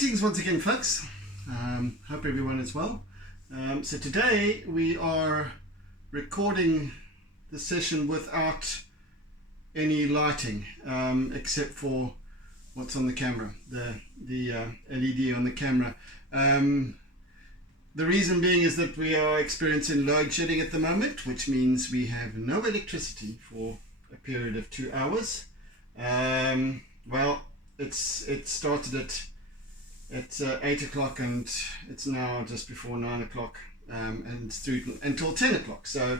Greetings once again, folks. Hope everyone is well. So today we are recording the session without any lighting, except for what's on the camera, the LED on the camera. The reason being is that we are experiencing load shedding at the moment, which means we have no electricity for a period of 2 hours. Well, it started at 8 o'clock and it's now just before 9 o'clock, and it's through until 10 o'clock. So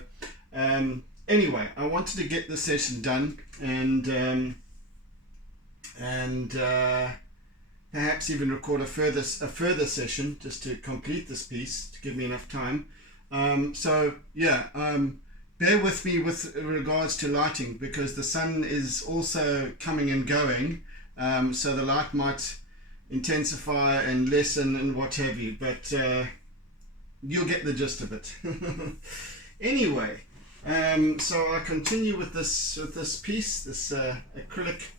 anyway, I wanted to get the session done and perhaps even record a further session just to complete this piece to give me enough time. So yeah, bear with me with regards to lighting, because the sun is also coming and going, so the light might intensify and lessen and what have you, but you'll get the gist of it. Anyway, so I continue with this piece, this acrylic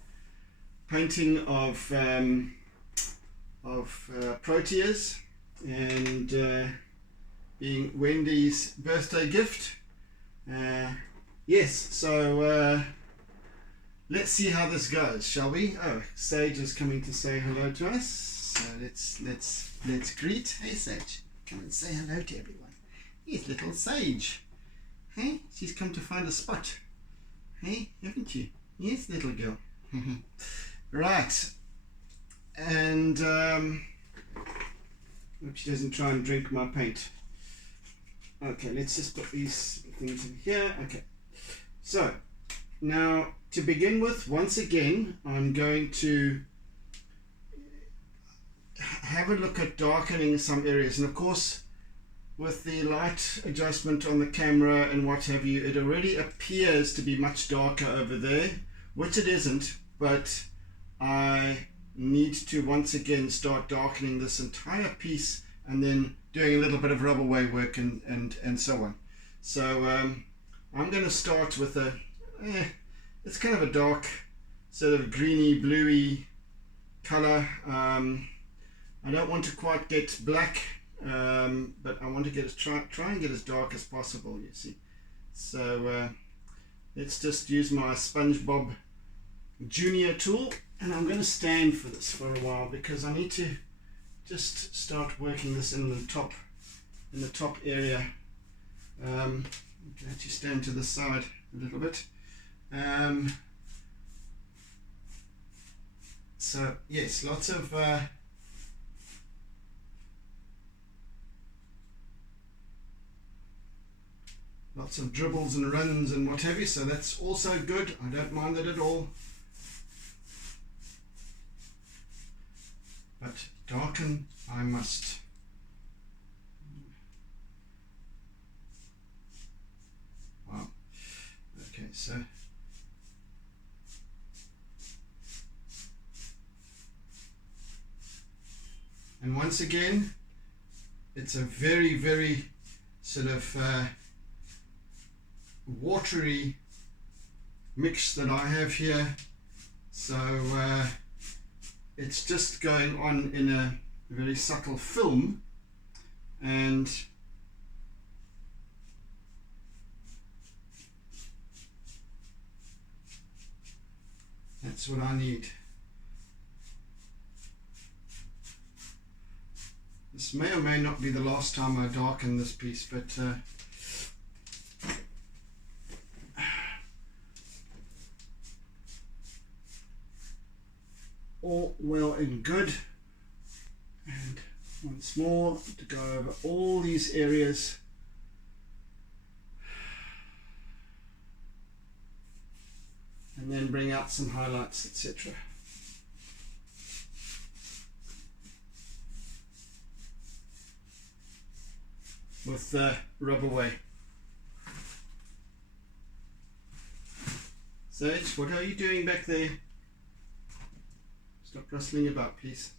painting of Proteas, and being Wendy's birthday gift. Yes, so let's see how this goes, shall we? Oh, Sage is coming to say hello to us, so let's greet. Hey Sage, come and say hello to everyone. Here's little Sage. Hey, she's come to find a spot. Hey, haven't you? Yes, little girl. Right, and hope she doesn't try and drink my paint. Okay, let's just put these things in here. Okay, so now to begin with, once again, I'm going to have a look at darkening some areas, and of course with the light adjustment on the camera and what have you, it already appears to be much darker over there, which it isn't, but I need to once again start darkening this entire piece and then doing a little bit of rubber way work and so on. So I'm going to start with it's kind of a dark sort of greeny bluey color. I don't want to quite get black, but I want to get try and get as dark as possible, you see. So let's just use my SpongeBob Junior tool, and I'm going to stand for this for a while because I need to just start working this in the top area. I'm going to stand to the side a little bit. So yes, lots of dribbles and runs and what have you, so that's also good. I don't mind that at all. But darken I must. Wow. Okay, so and once again, it's a very, very sort of watery mix that I have here. So it's just going on in a very subtle film, and that's what I need. This may or may not be the last time I darken this piece, but all well and good. And once more to go over all these areas. And then bring out some highlights, etc. with the rubber way. Sage, what are you doing back there? Stop rustling about, please.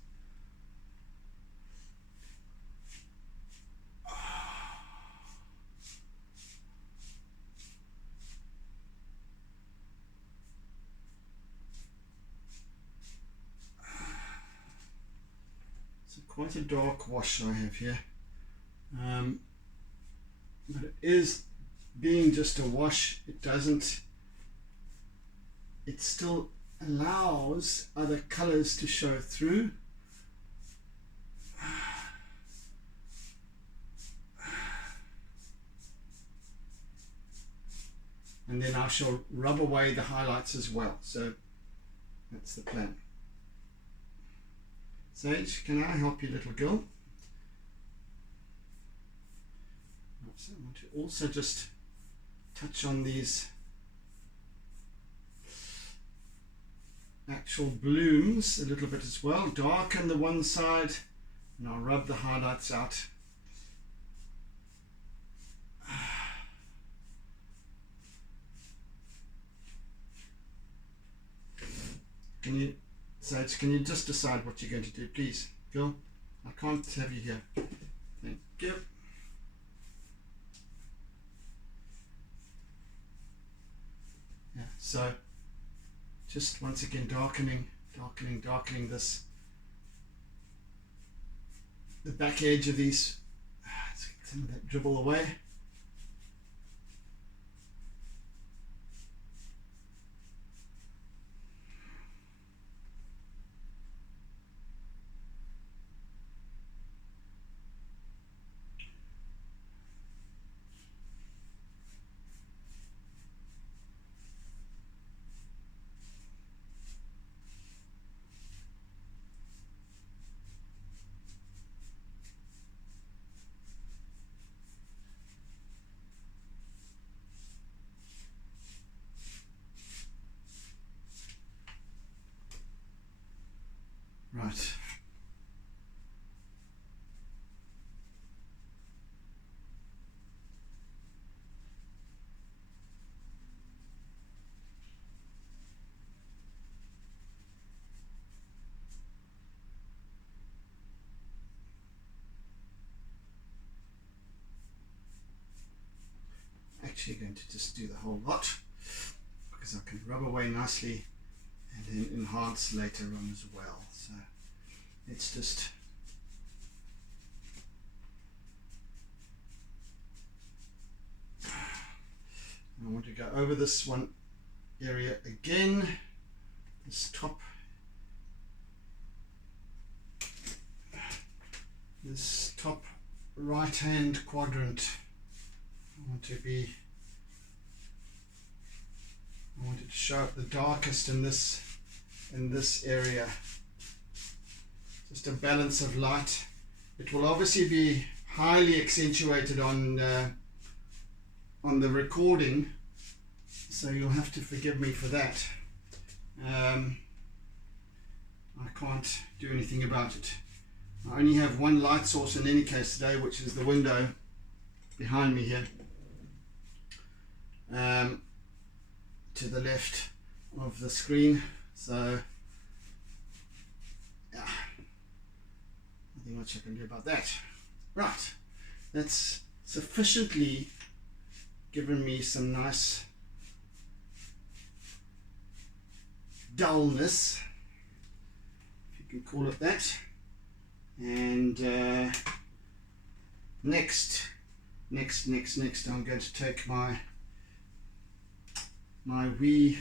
quite a dark wash I have here. But it is, being just a wash, it still allows other colors to show through. And then I shall rub away the highlights as well. So that's the plan. Sage, can I help you, little girl? So I want to also just touch on these actual blooms a little bit as well. Darken the one side and I'll rub the highlights out. Sage, can you just decide what you're going to do, please? Girl, I can't have you here. Thank you. Yeah, so just once again darkening this, the back edge of these. Let's get some of that dribble away. Right. Actually going to just do the whole lot because I can rub away nicely and then enhance later on as well. So it's just I want to go over this one area again, this top right hand quadrant. I want it to show up the darkest in this area. Just a balance of light. It will obviously be highly accentuated on the recording, so you'll have to forgive me for that. I can't do anything about it. I only have one light source in any case today, which is the window behind me here, to the left of the screen. So yeah, nothing much I can do about that. Right, that's sufficiently given me some nice dullness, if you can call it that. And next I'm going to take my wee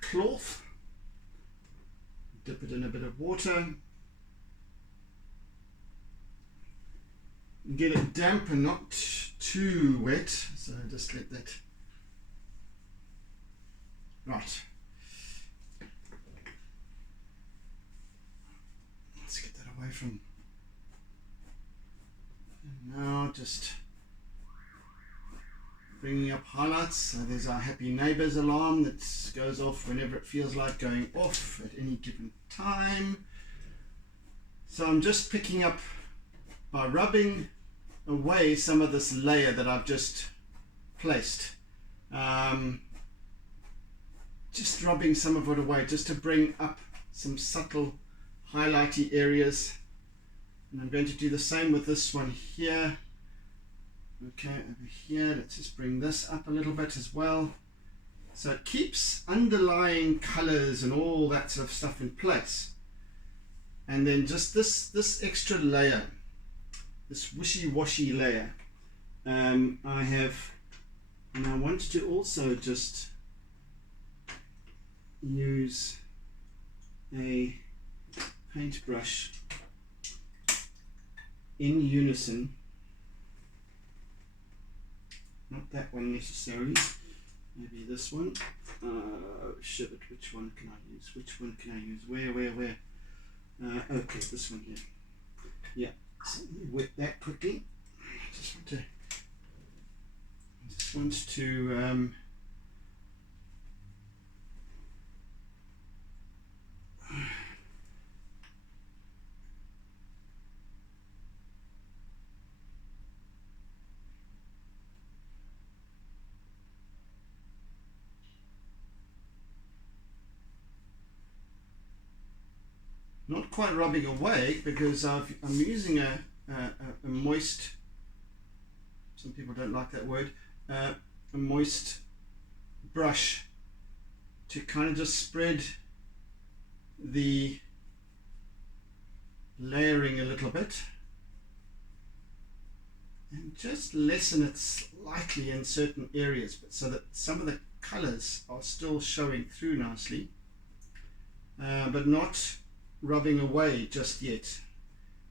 cloth, dip it in a bit of water, get it damp and not too wet, so just let that. Right, let's get that away from. And now just bringing up highlights. So there's our happy neighbors alarm that goes off whenever it feels like going off at any given time. So I'm just picking up by rubbing away some of this layer that I've just placed. Just rubbing some of it away just to bring up some subtle highlighty areas. And I'm going to do the same with this one here. Okay, over here, let's just bring this up a little bit as well. So it keeps underlying colors and all that sort of stuff in place. And then just this extra layer, this wishy-washy layer, I have, and I want to also just use a paintbrush in unison, not that one necessarily, maybe this one. Shit, which one can I use? Which one can I use? Where? Okay, this one here. Yeah, so let me wet that quickly. I just want to not quite rubbing away, because I'm using a moist, some people don't like that word, a moist brush to kind of just spread the layering a little bit and just lessen it slightly in certain areas, but so that some of the colors are still showing through nicely, but not rubbing away just yet.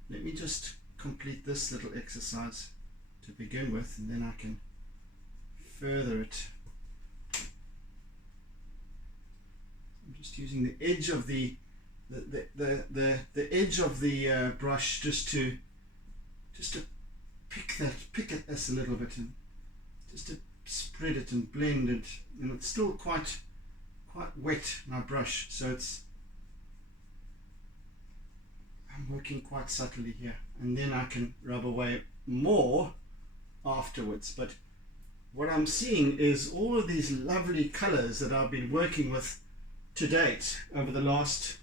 Let me just complete this little exercise to begin with, and then I can further it. I'm just using the edge of the edge of the brush just to pick at this a little bit, and just to spread it and blend it. And it's still quite wet, my brush, so I'm working quite subtly here, and then I can rub away more afterwards. But what I'm seeing is all of these lovely colors that I've been working with to date over the last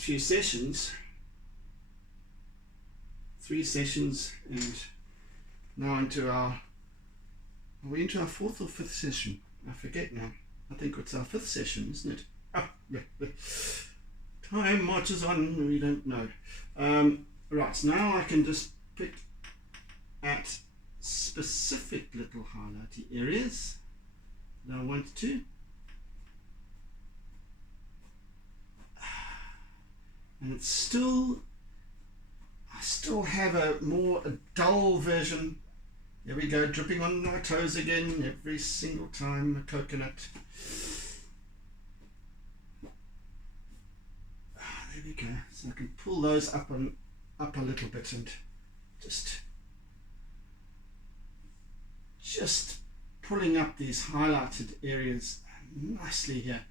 few sessions, 3 sessions, and now into our, are we into our 4th or 5th session? I forget now. I think it's our 5th session, isn't it? Time marches on, we don't know. Right, now I can just pick at specific little highlighty areas that I want to. And it's still, I still have a dull version. There we go, dripping on my toes again every single time, a coconut. There we go. So I can pull those up a little bit and just pulling up these highlighted areas nicely here.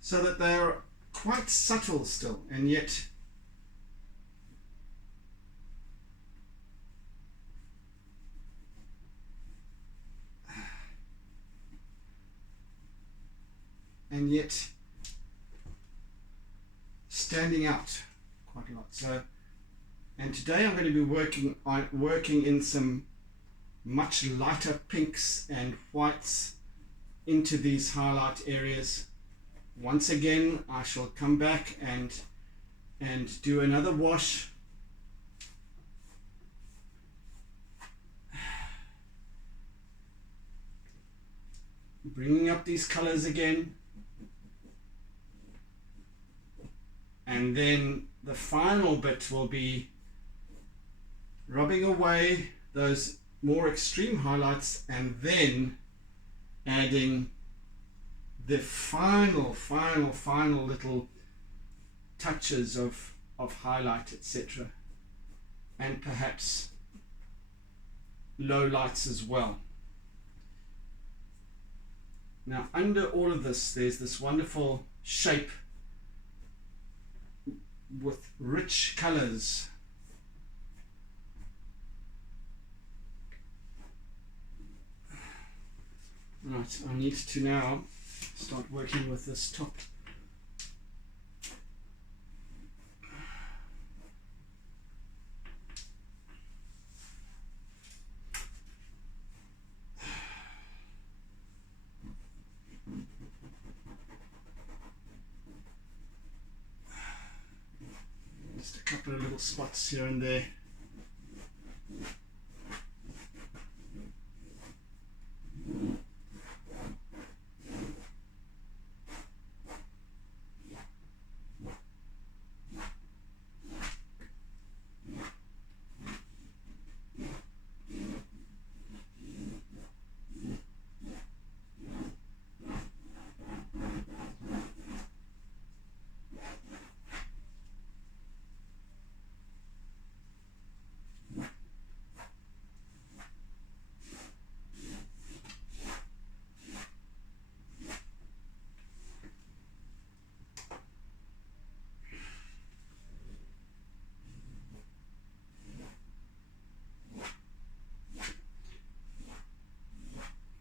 So that they're quite subtle still, and yet standing out quite a lot. So, and today I'm going to be working in some much lighter pinks and whites into these highlight areas. Once again, I shall come back and do another wash. Bringing up these colors again. And then the final bit will be rubbing away those more extreme highlights, and then adding the final little touches of highlight, etc., and perhaps low lights as well. Now, under all of this, there's this wonderful shape with rich colors. Right, I need to now start working with this top. Just a couple of little spots here and there.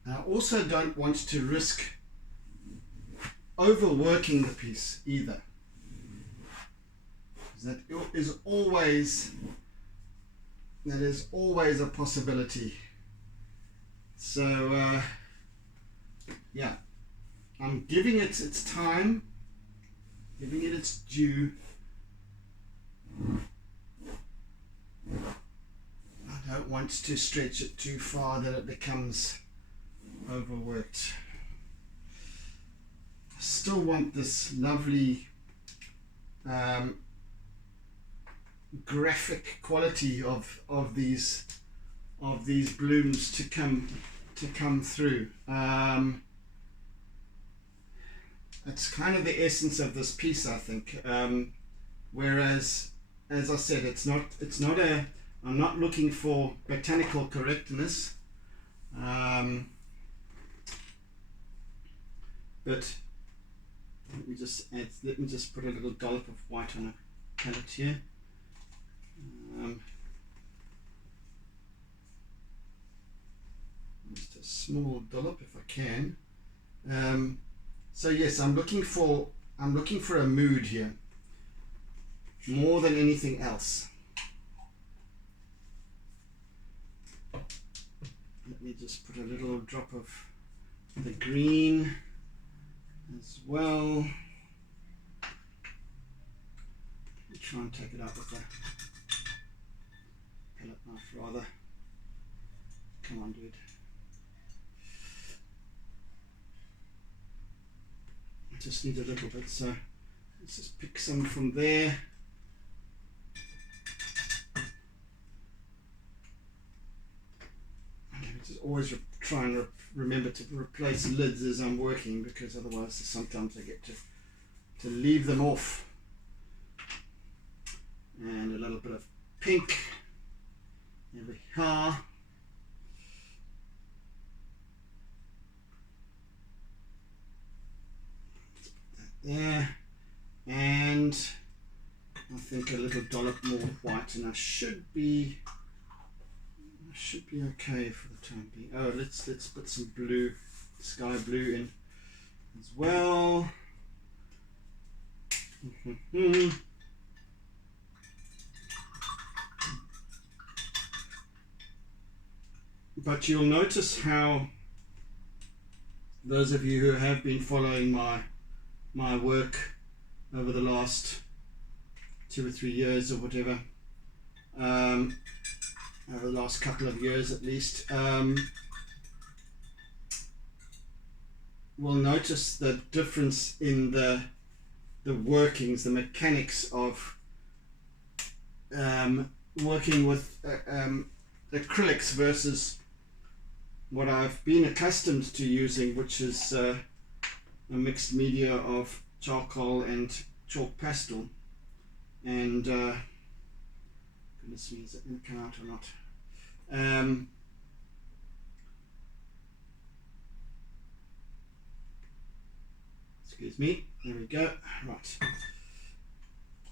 I also don't want to risk overworking the piece either. That is always a possibility. So yeah, I'm giving it its time, giving it its due. I don't want to stretch it too far that it becomes overworked. I still want this lovely graphic quality of these blooms to come through. It's kind of the essence of this piece, I think. Whereas, as I said, it's not I'm not looking for botanical correctness. But let me just put a little dollop of white on a palette here. Just a small dollop if I can. So yes, I'm looking for a mood here more than anything else. Let me just put a little drop of the green as well. Try and take it out with a palette knife rather. Come on, dude. I just need a little bit, so let's just pick some from there. Just always try and remember to replace lids as I'm working, because otherwise sometimes I get to leave them off. And a little bit of pink. There we are. Let's put that there. And I think a little dollop more white, and I should be okay for the time being. Oh, let's put some blue, sky blue in as well. But you'll notice how those of you who have been following my work over the last 2 or 3 years or whatever, over the last couple of years at least, will notice the difference in the workings, the mechanics of working with acrylics versus what I've been accustomed to using, which is a mixed media of charcoal and chalk pastel. And goodness me, is it going to come out or not? Excuse me, there we go. Right.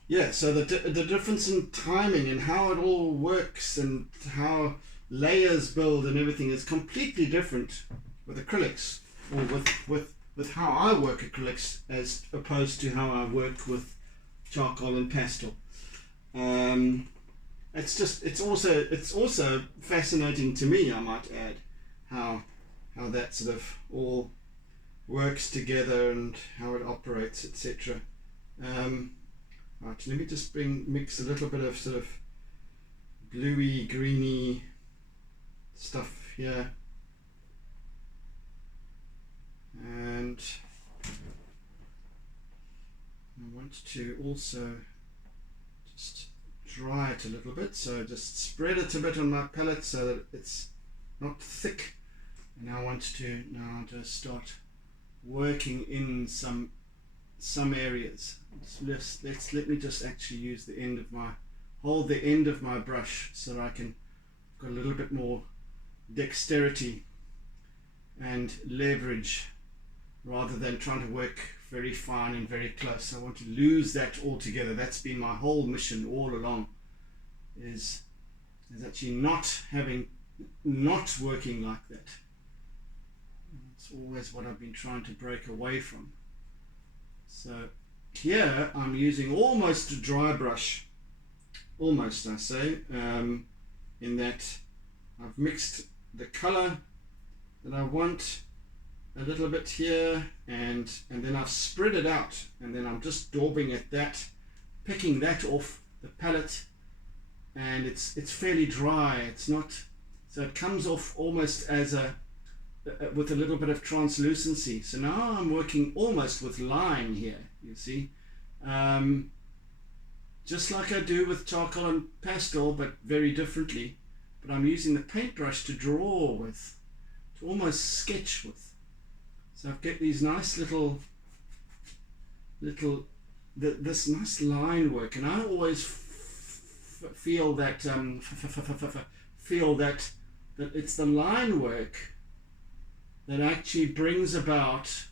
Yeah, so the difference in timing and how it all works and how layers build and everything is completely different with acrylics. or with how I work acrylics as opposed to how I work with charcoal and pastel. It's also fascinating to me, I might add, how that sort of all works together and how it operates, etc. Right, let me just mix a little bit of sort of bluey, greeny stuff here, and I want to also just dry it a little bit, so just spread it a bit on my palette so that it's not thick. And I want to now just start working in some areas. Let me just actually use the end of my brush so that I can got a little bit more dexterity and leverage rather than trying to work very fine and very close. I want to lose that altogether. That's been my whole mission all along, is actually not working like that. It's always what I've been trying to break away from. So here I'm using almost a dry brush, almost I say, in that I've mixed the color that I want a little bit here, and then I've spread it out, and then I'm just daubing at that, picking that off the palette, and it's fairly dry. It's not, so it comes off almost as with a little bit of translucency. So now I'm working almost with line here, you see, just like I do with charcoal and pastel, but very differently. But I'm using the paintbrush to draw with, to almost sketch with. So I've got these nice this nice line work, and I always feel that it's the line work that actually brings about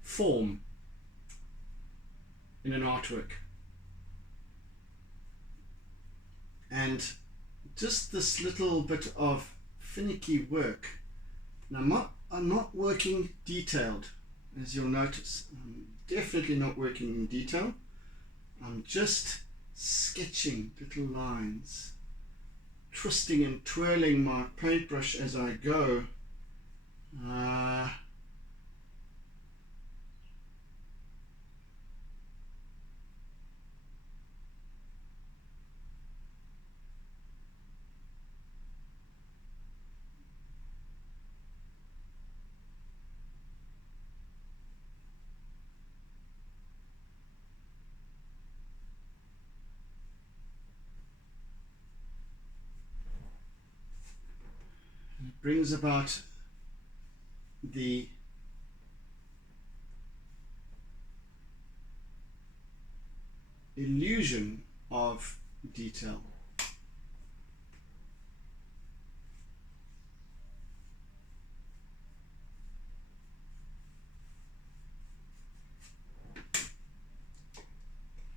form in an artwork. And just this little bit of finicky work. Now I'm not working detailed, as you'll notice. I'm definitely not working in detail. I'm just sketching little lines, twisting and twirling my paintbrush as I go. It brings about the illusion of detail.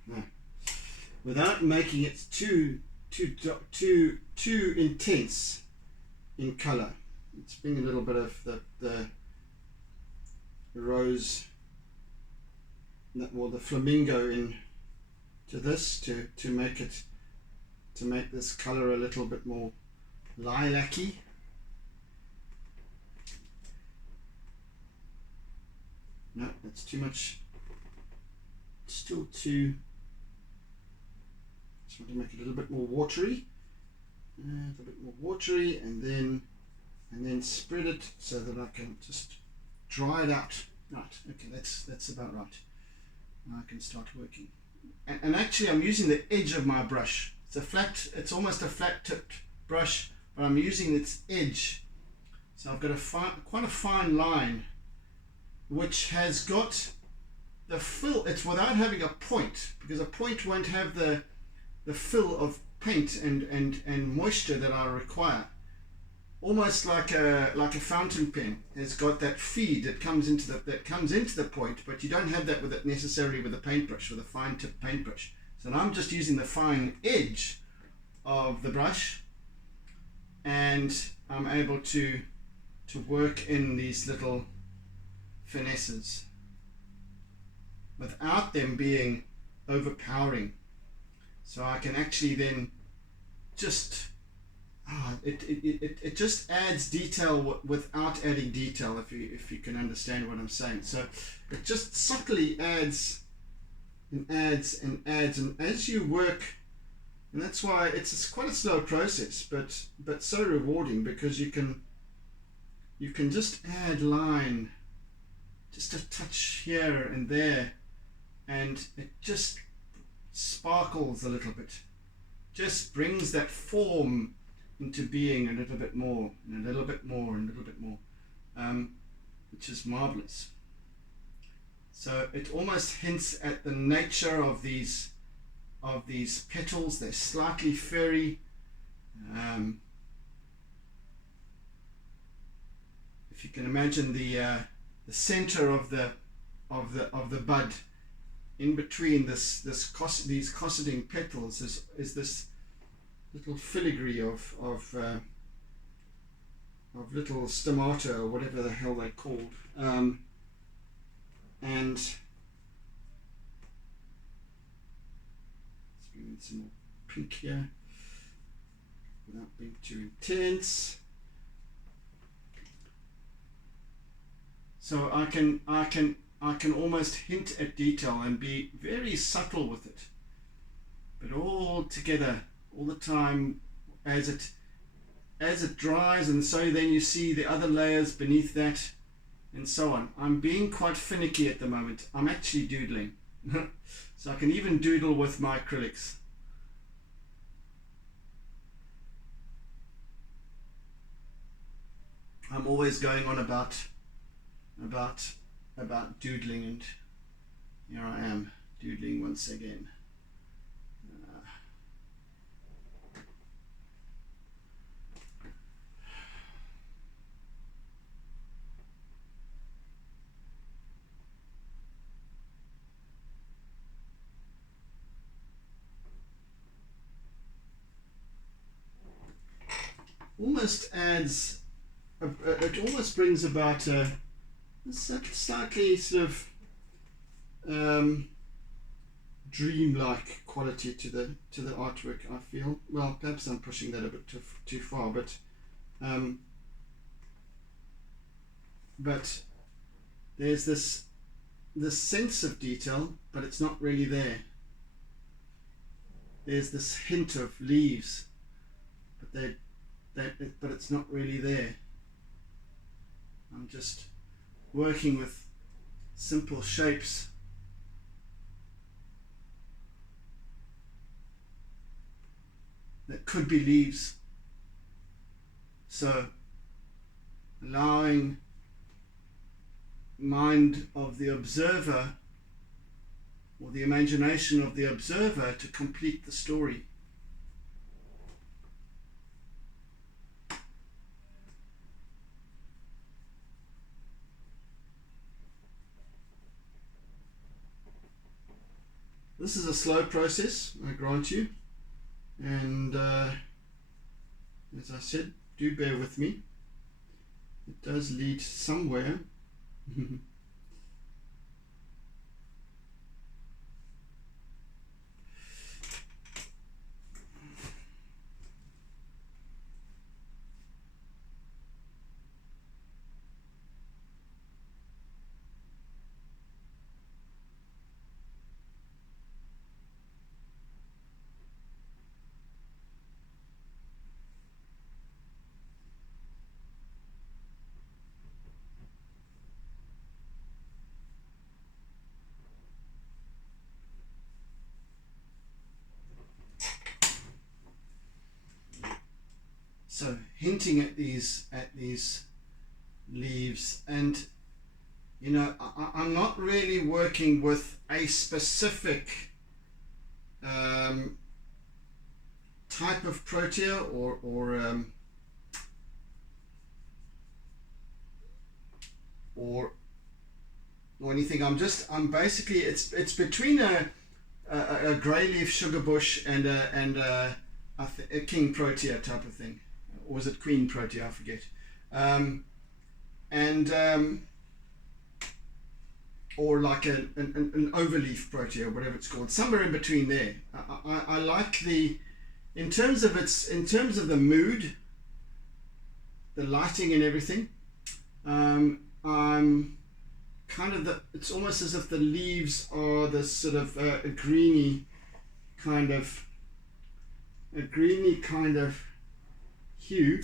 Now, without making it too intense in color. Let's bring a little bit of the rose, the flamingo in to this to make this color a little bit more lilac-y. No, that's too much. Still too. Just want to make it a little bit more watery. A little bit more watery, and then spread it so that I can just dry it out. Right, okay, that's about right. Now I can start working. And actually I'm using the edge of my brush. It's almost a flat tipped brush, but I'm using its edge. So I've got quite a fine line, which has got the fill. It's without having a point, because a point won't have the fill of paint and moisture that I require. Almost like a fountain pen. It's got that feed that comes into the point, but you don't have that necessarily with a paintbrush, with a fine tip paintbrush. So now I'm just using the fine edge of the brush, and I'm able to to work in these little finesses without them being overpowering. So I can actually then just it just adds detail without adding detail, if you can understand what I'm saying. So it just subtly adds and adds and adds, and as you work, and that's why it's quite a slow process, but so rewarding, because you can just add line, just a touch here and there, and it just sparkles a little bit, just brings that form into being a little bit more and a little bit more and a little bit more, which is marvelous. So it almost hints at the nature of these petals. They're slightly furry. If you can imagine the center of the bud, in between these cosseting petals is this little filigree of little stomata, or whatever the hell they're called, and let's bring in some more pink here without being too intense. So I can almost hint at detail and be very subtle with it, but all together, all the time, as it dries, and so then you see the other layers beneath that, and so on. I'm being quite finicky at the moment. I'm actually doodling. So I can even doodle with my acrylics. I'm always going on about doodling, and here I am doodling once again. Almost adds, it almost brings about a slightly sort of dreamlike quality to the artwork, I feel. Well, perhaps I'm pushing that a bit too far, but there's this sense of detail, but it's not really there. There's this hint of leaves, but it's not really there. I'm just working with simple shapes. That could be leaves. So allowing mind of the observer, or the imagination of the observer, to complete the story. This is a slow process, I grant you, and as I said, do bear with me. It does lead somewhere. So hinting at these leaves, and you know, I'm not really working with a specific type of protea or anything. I'm basically, it's between a grey leaf sugar bush and a king protea type of thing. Or was it queen protea? I forget. and or like an overleaf protea, whatever it's called, somewhere in between there. I like the, in terms of the mood, the lighting and everything. I'm kind of it's almost as if the leaves are this sort of a greeny kind of hue.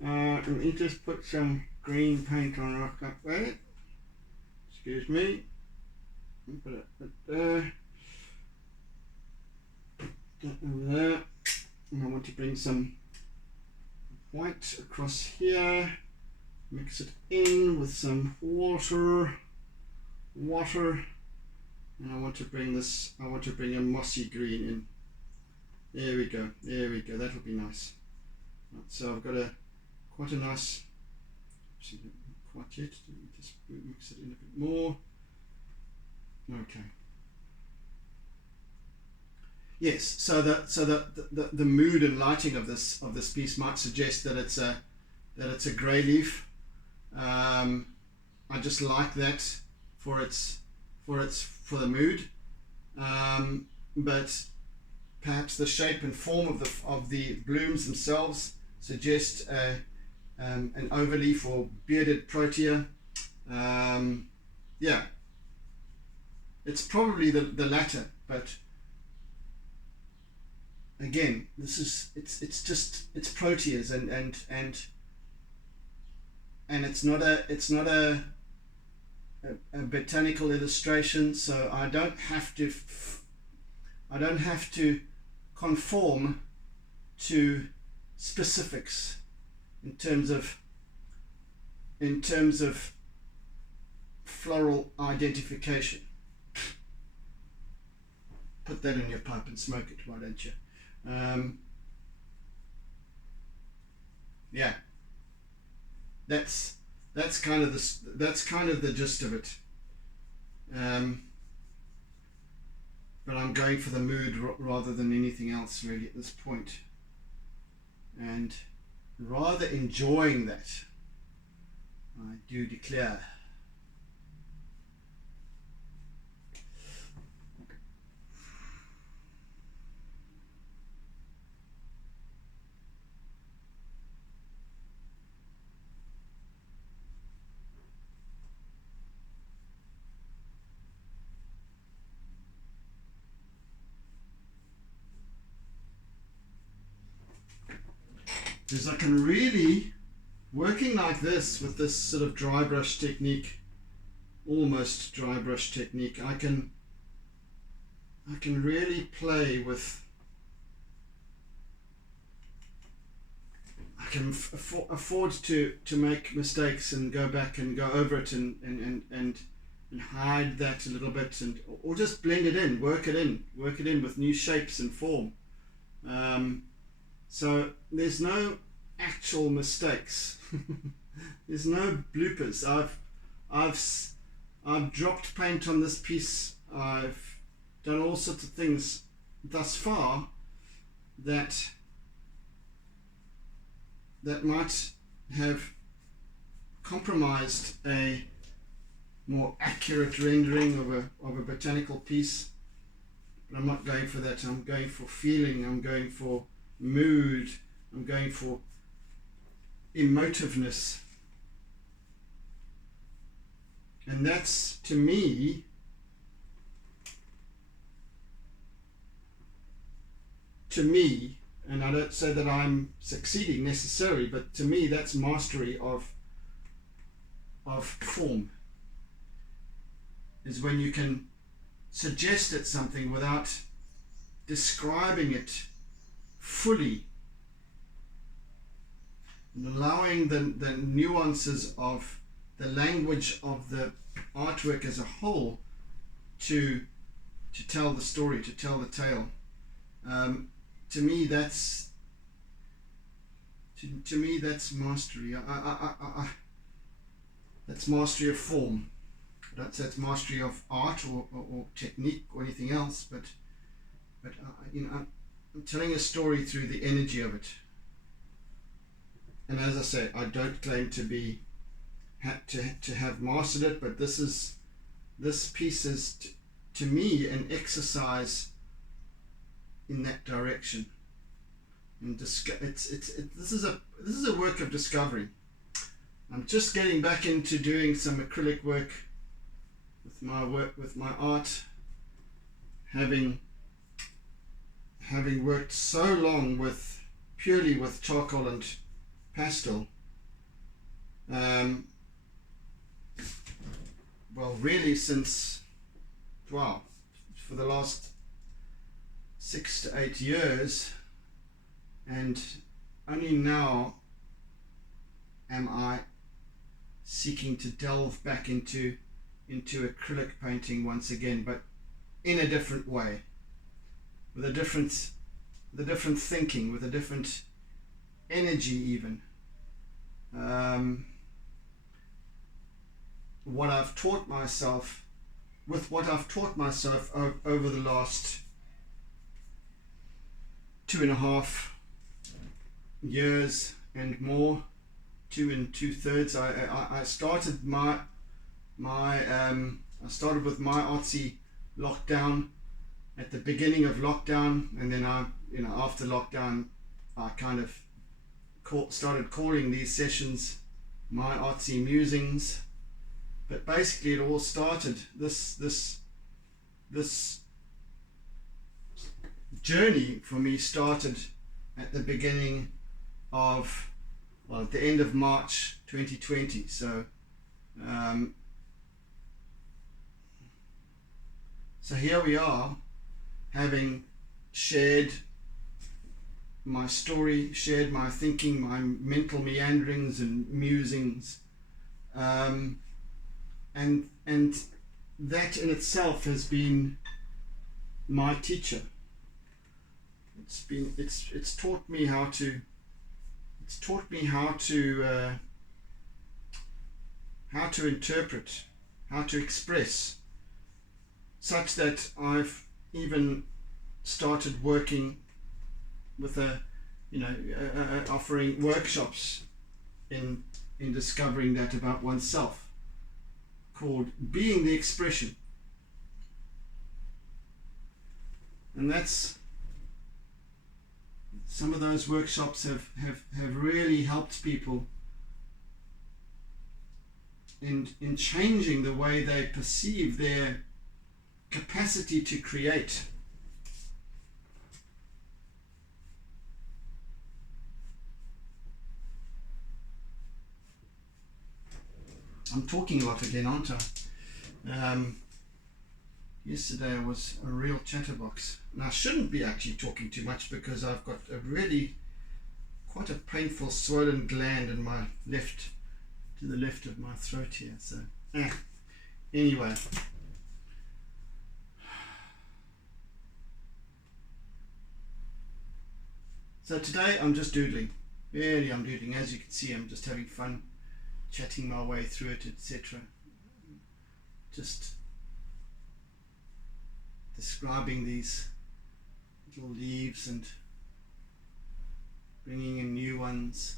Let me just put some green paint on right that way. Excuse me. Put it there. That over there. And I want to bring some white across here. Mix it in with some water. And I want to bring a mossy green in. There we go. That'll be nice. Right, so I've got quite a nice. Quite yet. Let me just mix it in a bit more. Okay. Yes. So the mood and lighting of this piece might suggest that it's a grey leaf. I just like that for the mood. But perhaps the shape and form of the blooms themselves suggest an overleaf or bearded protea. Yeah, it's probably the latter, but again, it's proteas and it's not a botanical illustration, so I don't have to conform to specifics in terms of floral identification. Put that in your pipe and smoke it, why don't you? Yeah, that's kind of the gist of it. But I'm going for the mood rather than anything else really at this point, and rather enjoying that, I do declare. Is I can really, working like this with this sort of dry brush technique, almost dry brush technique, I can really play with, I can afford to make mistakes and go back and go over it and hide that a little bit, or just blend it in, work it in with new shapes and form. So there's no actual mistakes. There's no bloopers. I've dropped paint on this piece. I've done all sorts of things thus far that might have compromised a more accurate rendering of a botanical piece. But I'm not going for that. I'm going for feeling. I'm going for mood. I'm going for emotiveness, and that's, to me, and I don't say that I'm succeeding necessarily, but to me that's mastery of form, is when you can suggest at something without describing it fully, and allowing the nuances of the language of the artwork as a whole to tell the story, to tell the tale. To me that's mastery. That's mastery of form. I don't say it's mastery of art or technique or anything else, but I'm telling a story through the energy of it. And as I say, I don't claim to be to have mastered it, but this piece is to me an exercise in that direction. And this is a work of discovery. I'm just getting back into doing some acrylic work with my art, having worked so long purely with charcoal and pastel. Well, really since, for the last 6 to 8 years, and only now am I seeking to delve back into acrylic painting once again, but in a different way, with a different thinking, with a different energy even. What I've taught myself over the last 2.5 years and more, 2 2/3. I started I started with my artsy lockdown at the beginning of lockdown, and then after lockdown I kind of started calling these sessions my Artsy Musings. But basically it all started, this journey for me started at the beginning of, at the end of March 2020. So so here we are, having shared my story, shared my thinking, my mental meanderings and musings, and that in itself has been my teacher. It's taught me how to interpret, how to express, such that I've even started working with offering workshops in discovering that about oneself, called Being the Expression. And that's, some of those workshops have really helped people in changing the way they perceive their capacity to create. I'm talking a lot again, aren't I? Yesterday I was a real chatterbox, and I shouldn't be actually talking too much because I've got quite a painful swollen gland in my to the left of my throat here. So anyway, so today I'm just doodling. Really, I'm doodling. As you can see, I'm just having fun, chatting my way through it, etc. Just describing these little leaves and bringing in new ones.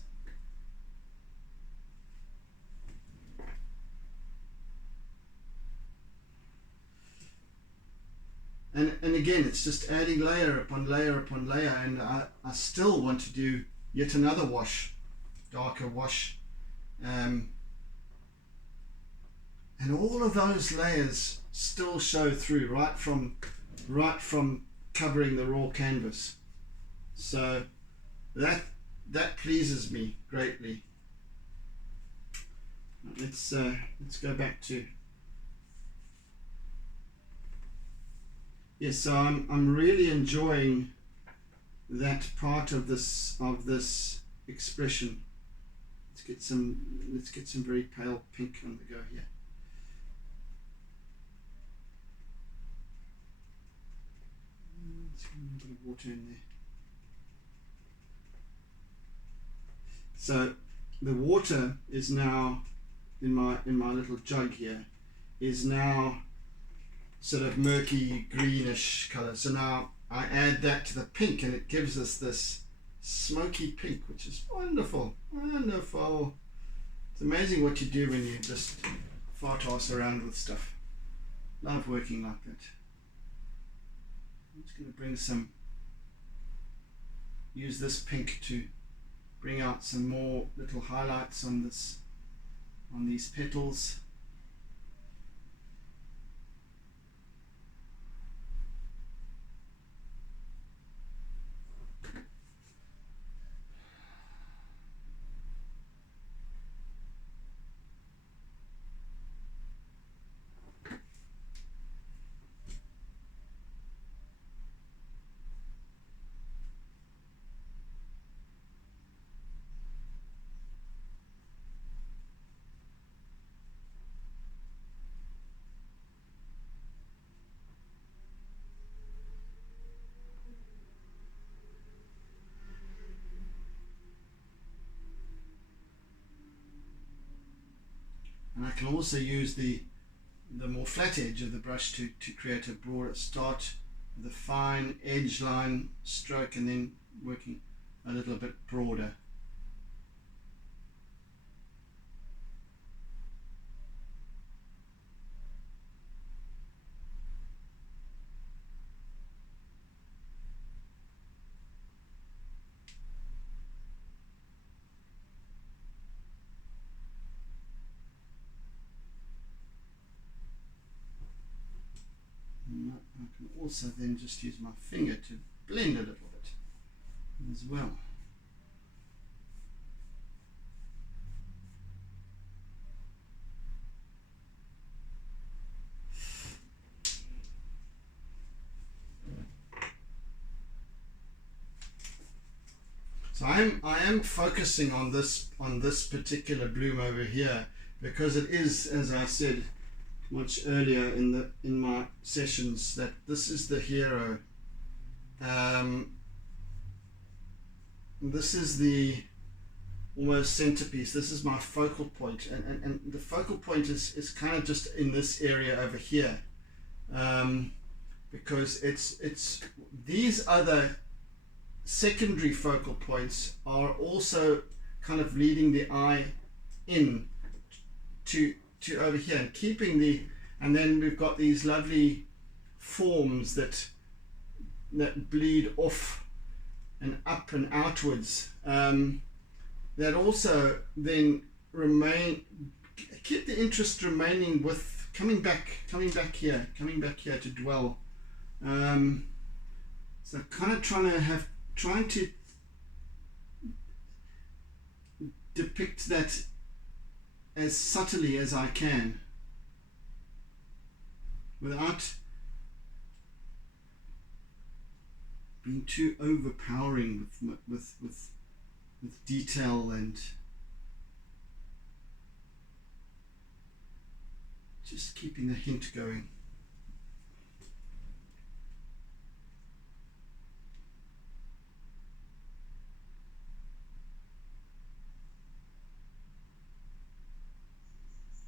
And again, it's just adding layer upon layer upon layer, and I still want to do yet another wash, darker wash. And all of those layers still show through right from covering the raw canvas. So that pleases me greatly. Let's go back to, yes. So I'm really enjoying that part of this expression. Let's get some very pale pink on the go here. Let's get a little bit of water in there. So the water is now in my little jug here, is now sort of murky greenish color. So now I add that to the pink, and it gives us this smoky pink, which is wonderful, wonderful. It's amazing what you do when you just fart ass around with stuff. Love working like that. I'm just going to bring some, use this pink to bring out some more little highlights on this, on these petals. And I can also use the more flat edge of the brush to create a broader start with a fine edge line stroke and then working a little bit broader. I can also then just use my finger to blend a little bit as well. So I am focusing on this particular bloom over here because it is, as I said much earlier in my sessions, that this is the hero. This is the almost centerpiece. This is my focal point, and the focal point is kind of just in this area over here, because it's these other secondary focal points are also kind of leading the eye in to over here and keeping and then we've got these lovely forms that bleed off and up and outwards, that also then keep the interest remaining with coming back here to dwell. So kind of trying to depict that as subtly as I can without being too overpowering with detail, and just keeping the hint going.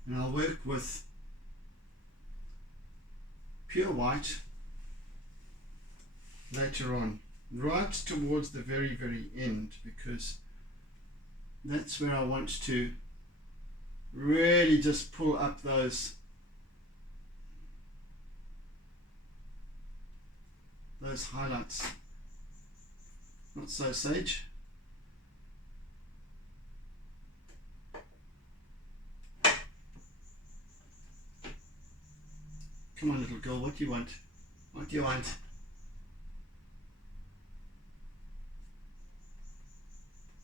And I'll work with pure white later on, right towards the very, very end, because that's where I want to really just pull up those highlights. Not so, Sage. Come on, little girl, what do you want? What do you want?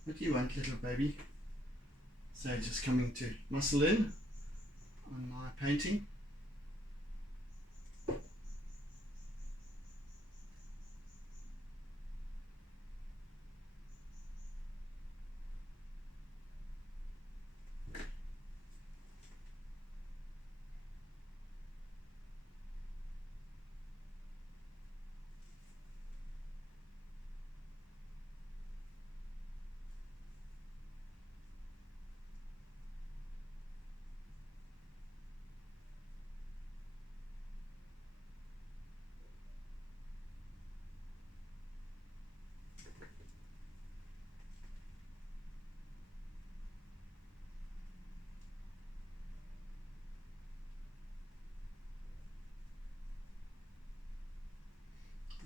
What do you want, little baby? Sage is coming to muscle in on my painting.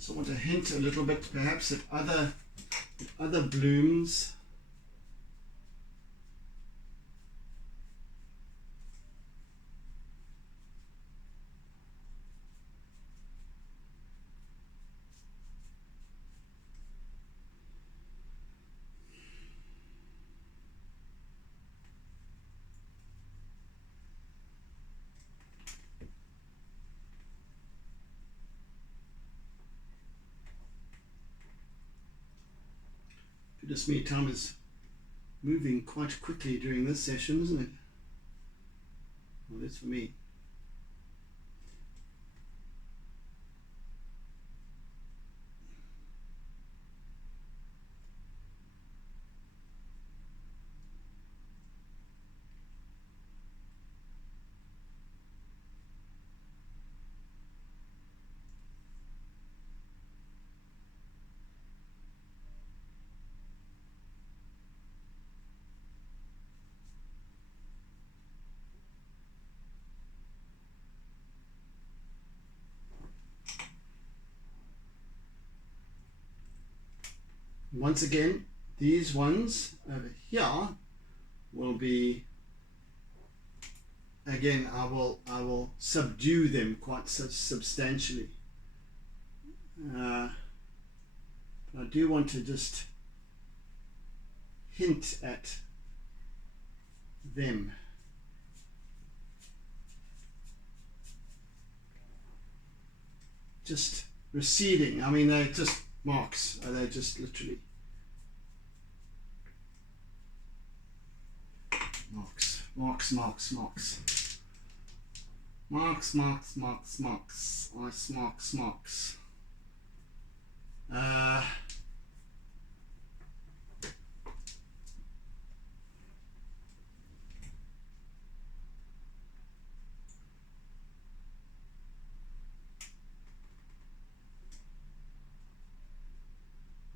Also want to hint a little bit perhaps at other blooms. Goodness me, time is moving quite quickly during this session, isn't it? Well, that's for me. Once again, these ones over here will be, again, I will subdue them quite substantially. But I do want to just hint at them. Just receding. I mean, they're just marks. They're just literally marks. Marks, marks, marks. Marks, marks, marks, marks. Ice marks, marks. I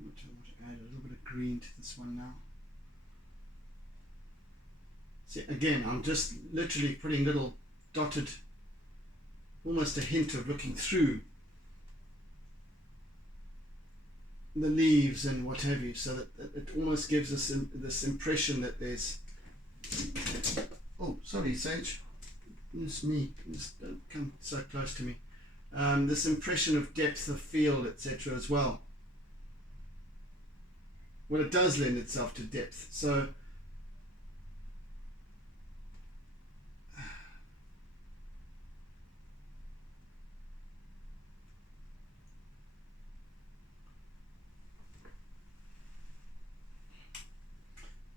want to add a little bit of green to this one now. See, again, I'm just literally putting little dotted, almost a hint of looking through the leaves and what have you, so that it almost gives us this impression that there's, oh, sorry, Sage, it's me, just don't come so close to me, this impression of depth of field, etc. as well. Well, it does lend itself to depth, so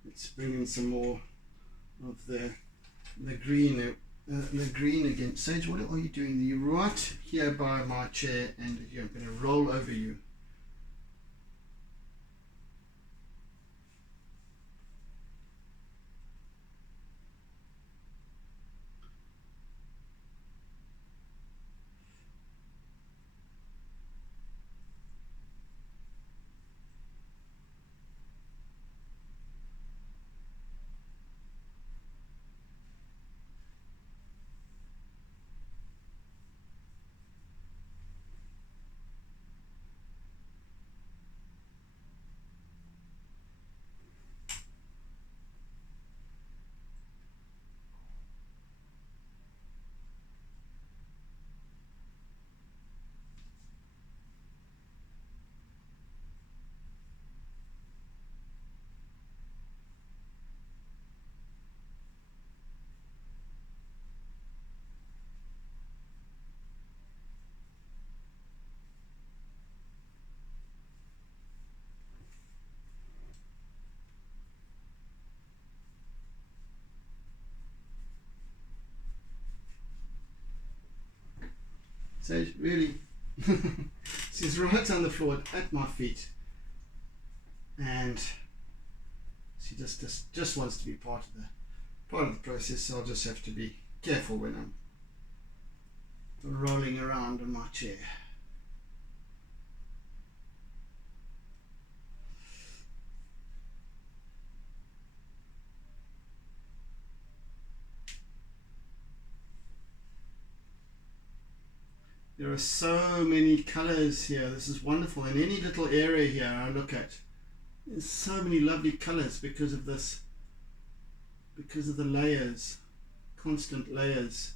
let's bring in some more of the green. The green again. Sage, what are you doing? You're right here by my chair, and I'm going to roll over you. So really, she's right on the floor at my feet, and she just wants to be part of the process. So I'll just have to be careful when I'm rolling around on my chair. There are so many colors here. This is wonderful. In any little area here I look at, there's so many lovely colors because of this, because of the layers, constant layers.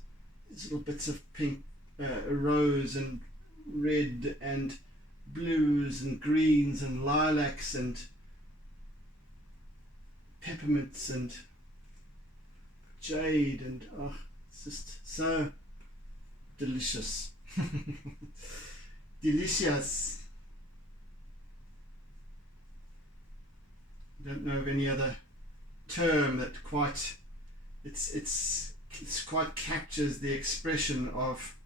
There's little bits of pink, rose and red and blues and greens and lilacs and peppermints and jade, and oh, it's just so delicious. Delicious. I don't know of any other term that quite it's quite captures the expression of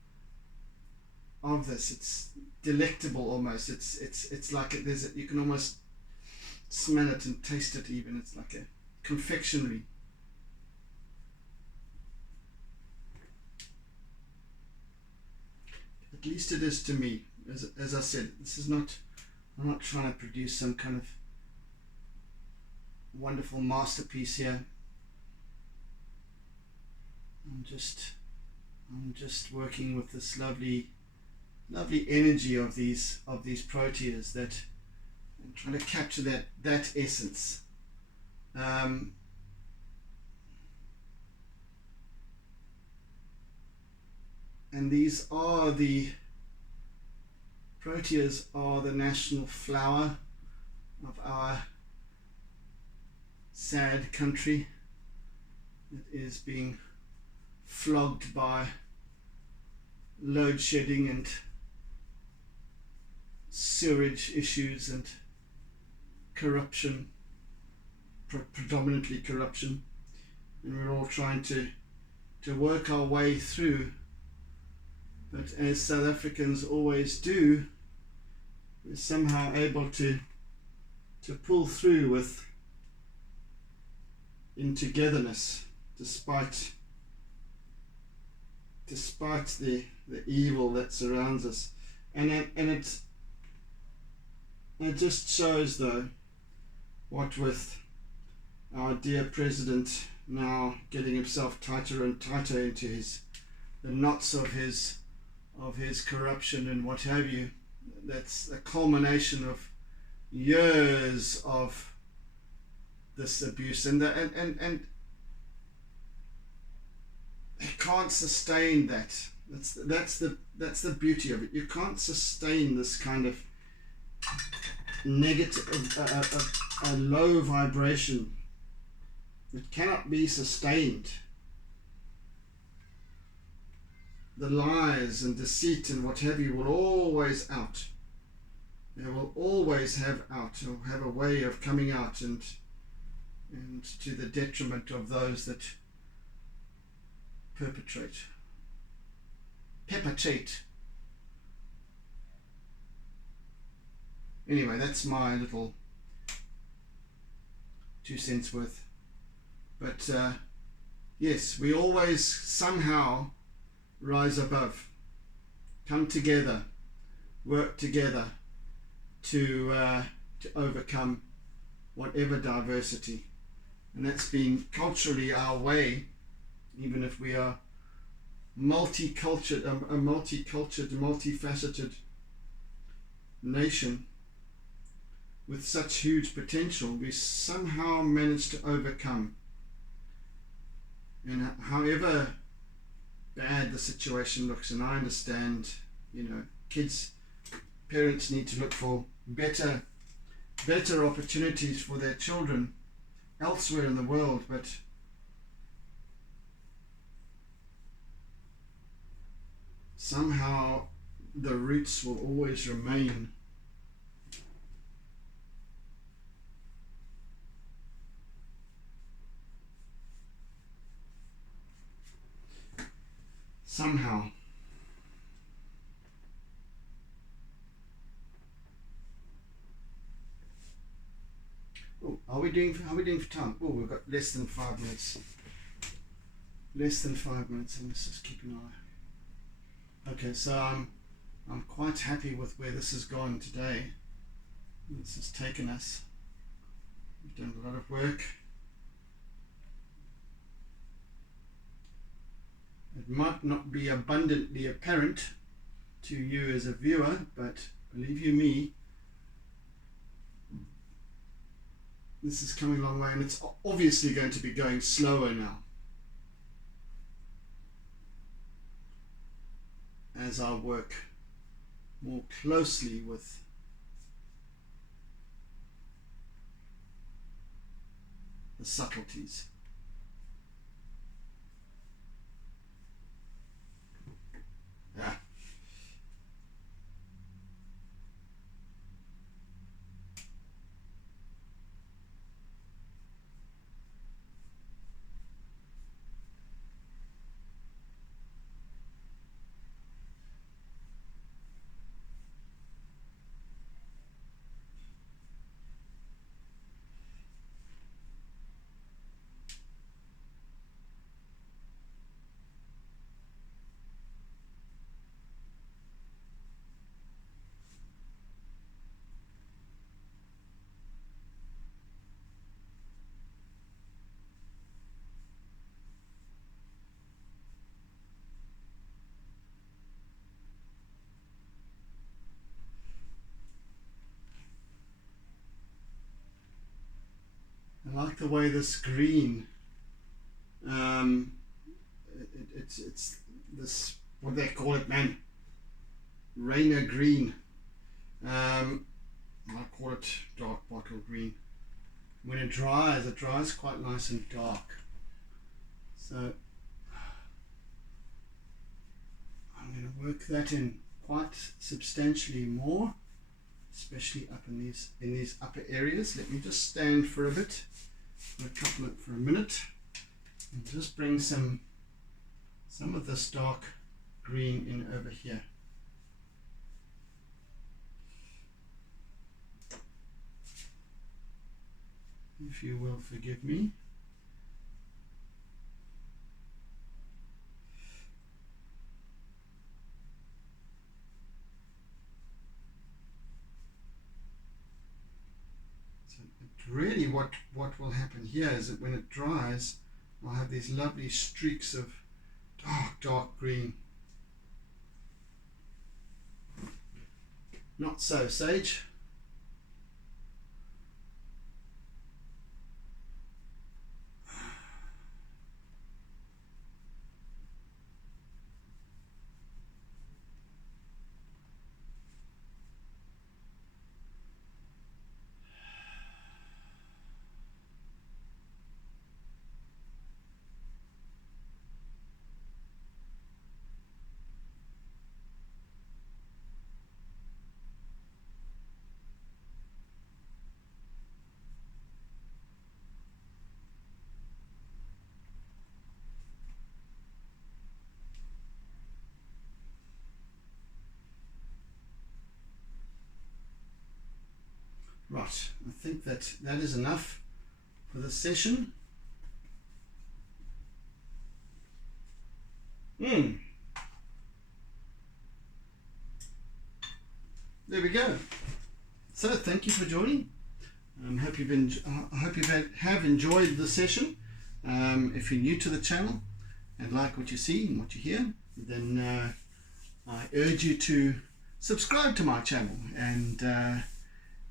this. It's delectable almost. It's like you can almost smell it and taste it even. It's like a confectionery. At least it is to me. As I said, this is not, I'm not trying to produce some kind of wonderful masterpiece here. I'm just working with this lovely energy of these proteas, that I'm trying to capture that essence. And these are Proteas are the national flower of our sad country that is being flogged by load shedding and sewerage issues and corruption, predominantly corruption, and we're all trying to work our way through. But as South Africans always do, we're somehow able to pull through in togetherness, despite the evil that surrounds us. And it just shows, though, what with our dear president now getting himself tighter and tighter into the knots of his corruption and what have you. That's a culmination of years of this abuse, and they can't sustain that. That's the beauty of it. You can't sustain this kind of negative, a low vibration. It cannot be sustained. The lies and deceit and what have you will always out. They will always have out, or have a way of coming out, and to the detriment of those that perpetrate. Anyway, that's my little 2 cents worth. But yes, we always somehow rise above, come together, work together to overcome whatever diversity. And that's been culturally our way, even if we are multicultured, a multicultured, multifaceted nation with such huge potential. We somehow managed to overcome. And however bad the situation looks, and I understand, parents need to look for better opportunities for their children elsewhere in the world, but somehow the roots will always remain. Somehow. Oh, how are we doing for time? Oh, we've got less than 5 minutes. Less than 5 minutes, and let's just keep an eye. Okay, so I'm quite happy with where this has gone today. This has taken us. We've done a lot of work. It might not be abundantly apparent to you as a viewer, but believe you me, this is coming a long way, and it's obviously going to be going slower now as I work more closely with the subtleties. Yeah. I like the way this green, it's this, what do they call it, man? Rainer green. I call it dark bottle green. When it dries quite nice and dark. So I'm going to work that in quite substantially more, especially up in these upper areas. Let me just stand for a bit, for a minute, and just bring some of this dark green in over here. If you will forgive me. Really what will happen here is that when it dries, I'll have these lovely streaks of dark green. Not so, Sage. Right, I think that is enough for this session. There we go. So thank you for joining. I hope you have enjoyed the session. If you're new to the channel and like what you see and what you hear, then I urge you to subscribe to my channel,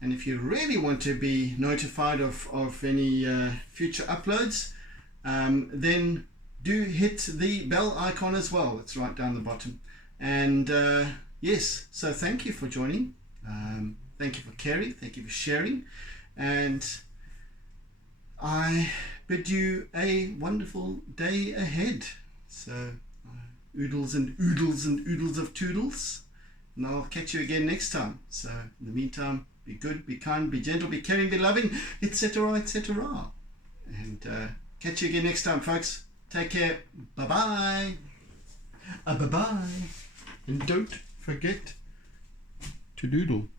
and if you really want to be notified of any future uploads, then do hit the bell icon as well. It's right down the bottom. And yes, so thank you for joining. Thank you for caring. Thank you for sharing. And I bid you a wonderful day ahead. So oodles and oodles and oodles of toodles. And I'll catch you again next time. So in the meantime, be good, be kind, be gentle, be caring, be loving, etc., etc. And catch you again next time, folks. Take care. Bye-bye. Bye-bye. And don't forget to doodle.